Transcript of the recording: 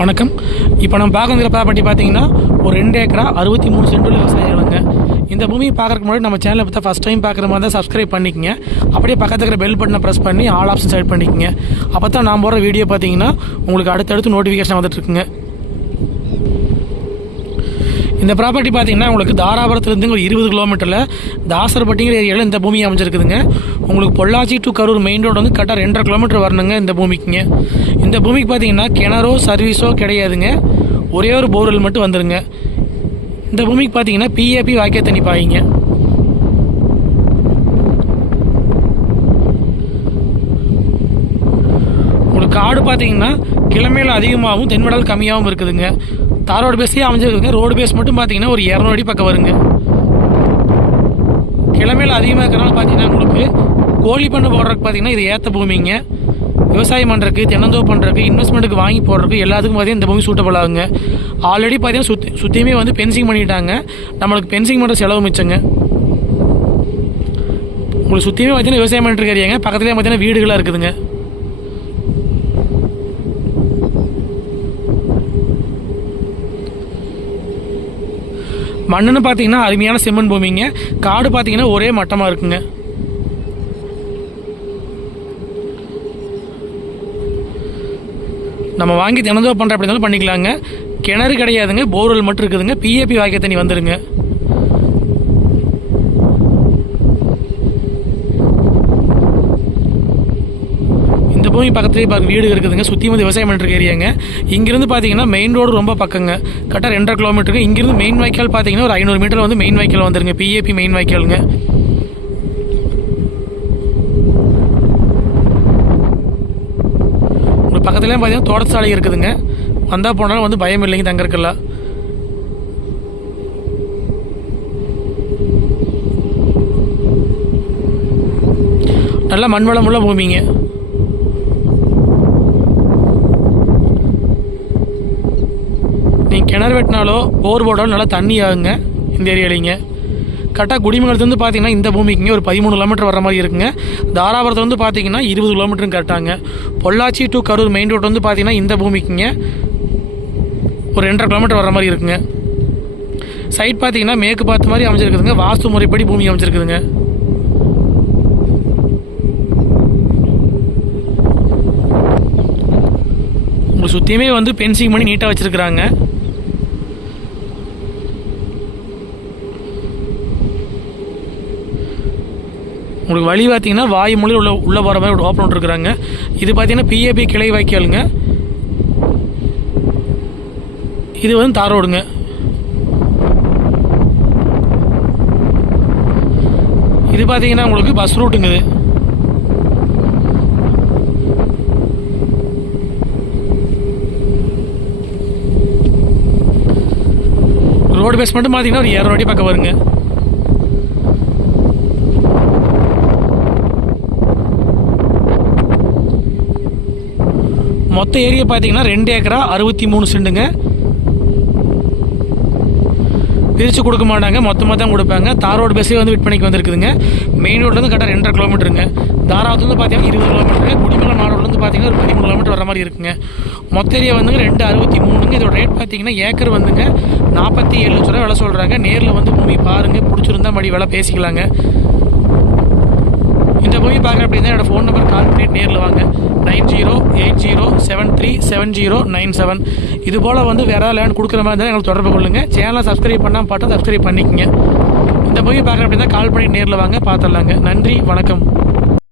வணக்கம். இப்போ நம்ம பார்க்குற ப்ராப்பர்ட்டி பார்த்தீங்கன்னா ஒரு ரெண்டு ஏக்கரா அறுபத்தி மூணு சென்டுள்ள விவசாயம் நிலங்க இந்த பூமியை பார்க்குறக்கு முன்னாடி நம்ம சேனலை பார்த்தா ஃபஸ்ட் டைம் பார்க்குற மாதிரி தான் சப்ஸ்கிரைப் பண்ணிக்கங்க. அப்படியே பக்கத்தில் இருக்கிற பெல் பட்டனை ப்ரெஸ் பண்ணி ஆல் ஆப்ஷன் செலக்ட் பண்ணிக்கங்க. அப்போ தான் நான் போடுற வீடியோ பார்த்தீங்கன்னா உங்களுக்கு அடுத்தடுத்து நோட்டிஃபிகேஷன் வந்துட்டு இருக்குங்க. இந்த ப்ராப்பர்ட்டி பார்த்தீங்கன்னா உங்களுக்கு தாராபுரத்துலேருந்து ஒரு இருபது கிலோமீட்டரில் தாசர்பட்டிங்கிற ஏரியாவில் இந்த பூமி அமைஞ்சிருக்குதுங்க. உங்களுக்கு Pollachi to Karur main road வந்து கரெக்டாக ரெண்டரை கிலோமீட்டர் வரணுங்க இந்த பூமிக்குங்க. இந்த பூமிக்கு பார்த்தீங்கன்னா கிணறோ சர்வீஸோ கிடையாதுங்க. ஒரே ஒரு போர்வெல் மட்டும் வந்துருங்க. இந்த பூமிக்கு பார்த்தீங்கன்னா பிஏபி வாக்கிய தண்ணி பாயிங்க. உங்களுக்கு காடு பார்த்தீங்கன்னா கிழமையில் அதிகமாகவும் தென்மடல் கம்மியாகவும் இருக்குதுங்க. தார் ரோடு பேஸே அமைஞ்சிருக்குங்க. ரோடு பேஸ் மட்டும் பார்த்தீங்கன்னா ஒரு இரநூறு அடி பக்கம் வருங்க. கிழமையில் அதிகமாக இருக்கிறனால பார்த்தீங்கன்னா உங்களுக்கு கோழி பண்ணு போடுறதுக்கு பார்த்தீங்கன்னா இது ஏற்ற பூமிங்க. விவசாயம் பண்ணுறதுக்கு தென்னந்தோப்பு பண்ணுறதுக்கு இன்வெஸ்ட்மெண்ட்டுக்கு வாங்கி போடுறதுக்கு எல்லாத்துக்கும் பார்த்தீங்கன்னா இந்த பூமி சூட்டபிள் ஆகுங்க. ஆல்ரெடி பார்த்தீங்கன்னா சுத்தி சுற்றியுமே வந்து பென்சிங் பண்ணிட்டாங்க. நம்மளுக்கு பென்சிங் பண்ணுற செலவு மிச்சங்க. உங்களுக்கு சுற்றியுமே பார்த்தீங்கன்னா விவசாயம் பண்ணிட்டு இருக்காங்க பக்கத்துலேயே பார்த்தீங்கன்னா வீடுகளாக இருக்குதுங்க. மண்ணுன்னு பார்த்தீங்கன்னா அருமையான செம்மண் பூமிங்க. காடு பார்த்தீங்கன்னா ஒரே மட்டமாக இருக்குங்க. நம்ம வாங்கி தினந்தோ பண்ணுற அப்படி இருந்தாலும் பண்ணிக்கலாங்க. கிணறு கிடையாதுங்க. போர்வெல் மட்டும் இருக்குதுங்க. பிஏபி வாக்கிய தண்ணி வந்துருங்க. பூமி பக்கத்துலேயே பாருங்க வீடு இருக்குதுங்க. சுற்றி வந்து விவசாயம் பண்ணிட்டு ஏரியாங்க. இங்கிருந்து பார்த்தீங்கன்னா மெயின் ரோடு ரொம்ப பக்கங்க. கரெக்டாக ரெண்டரை கிலோமீட்டருக்கு இங்கிருந்து மெயின் வாய்க்கால் பார்த்தீங்கன்னா ஒரு ஐநூறு மீட்டர் வந்து மெயின் வாய்க்கால் வந்துருங்க. பிஏபி மெயின் வாய்க்காலுங்க ஒரு பக்கத்துலேயே பார்த்தீங்கன்னா தோட்டச்சாலை இருக்குதுங்க. வந்தால் போனாலும் வந்து பயம் இல்லைங்க தங்கறக்கெல்லாம் நல்லா மண் பூமிங்க. கிணறு வெட்டினாலோ போர் போட்டாலும் நல்லா தண்ணி ஆகுங்க இந்த ஏரியாலிங்க கரெக்டாக குடிமங்கலத்துலேருந்து பார்த்தீங்கன்னா இந்த பூமிக்குங்க ஒரு பதிமூணு கிலோமீட்டர் வர மாதிரி இருக்குங்க. தாராபுரத்துலேருந்து பார்த்தீங்கன்னா இருபது கிலோமீட்டரும் கரெக்டாங்க. Pollachi to Karur main road வந்து பார்த்தீங்கன்னா இந்த பூமிக்குங்க. ஒரு ரெண்டரை கிலோமீட்டர் வர மாதிரி இருக்குங்க. சைட் பார்த்தீங்கன்னா மேற்கு பார்த்த மாதிரி அமைஞ்சிருக்குதுங்க. வாஸ்து முறைப்படி பூமி அமைஞ்சிருக்குதுங்க. உங்களுக்கு சுற்றியுமே வந்து பென்சிங் பண்ணி நீட்டாக வச்சுருக்குறாங்க. உங்களுக்கு வழி பார்த்தீங்கன்னா வாயு மொழியில் உள்ள உள்ளே போகிற மாதிரி ஒரு ஓப்பன் விட்டுருக்குறாங்க இது பார்த்தீங்கன்னா பிஏபி கிளை வாய்க்காலுங்க. இது வந்து தார் ரோடுங்க. இது பார்த்தீங்கன்னா உங்களுக்கு பஸ் ரூட்டுங்க இது. ரோடு பேஸ் மட்டும் பார்த்தீங்கன்னா ஒரு இரநூறு அடி பக்கம் வருங்க. மொத்த ஏரியா பார்த்தீங்கன்னா ரெண்டு ஏக்கரா அறுபத்தி மூணு செண்டுங்க. பிரித்து கொடுக்க மாட்டாங்க மொத்தமாக தான் கொடுப்பாங்க. தார் ரோடு பஸ்ஸே வந்து விற்பனைக்கு வந்திருக்குதுங்க. மெயின் ரோட்லேருந்து கரெக்டாக ரெண்டரை கிலோமீட்டருங்க தாராவத்துலேருந்து பார்த்தீங்கன்னா இருபது கிலோமீட்டருங்க குடிமலை மாடோட்லேருந்து பார்த்தீங்கன்னா ஒரு பதிமூணு கிலோமீட்டர் வர மாதிரி இருக்குங்க. மொத்த ஏரியா வந்துங்க ரெண்டு அறுபத்தி மூணுங்க இதோட ரேட் பார்த்தீங்கன்னா ஏக்கர் வந்துங்க நாற்பத்தி ஏழு லட்ச ரூபா விலை சொல்கிறாங்க நேரில் வந்து பூமி பாருங்கள் பிடிச்சிருந்தா மறுபடி விலை பேசிக்கலாங்க. அப்படின்னா என்னோட ஃபோன் நம்பர் கால் பண்ணிட்டு நேரில் வாங்க. Nine zero eight zero seven three seven zero nine seven. இது போல் வந்து வேறு லேண்ட் கொடுக்குற மாதிரி இருந்தால் எங்களுக்கு தொடர்பு கொள்ளுங்கள் சேனலை சப்ஸ்கிரைப் பண்ணால் பார்த்தா சப்ஸ்கிரைப் பண்ணிக்கோங்க. இந்த போய் பார்க்குற அப்படின்னா கால் பண்ணி நேரில் வாங்க பார்த்துடலாங்க நன்றி வணக்கம்.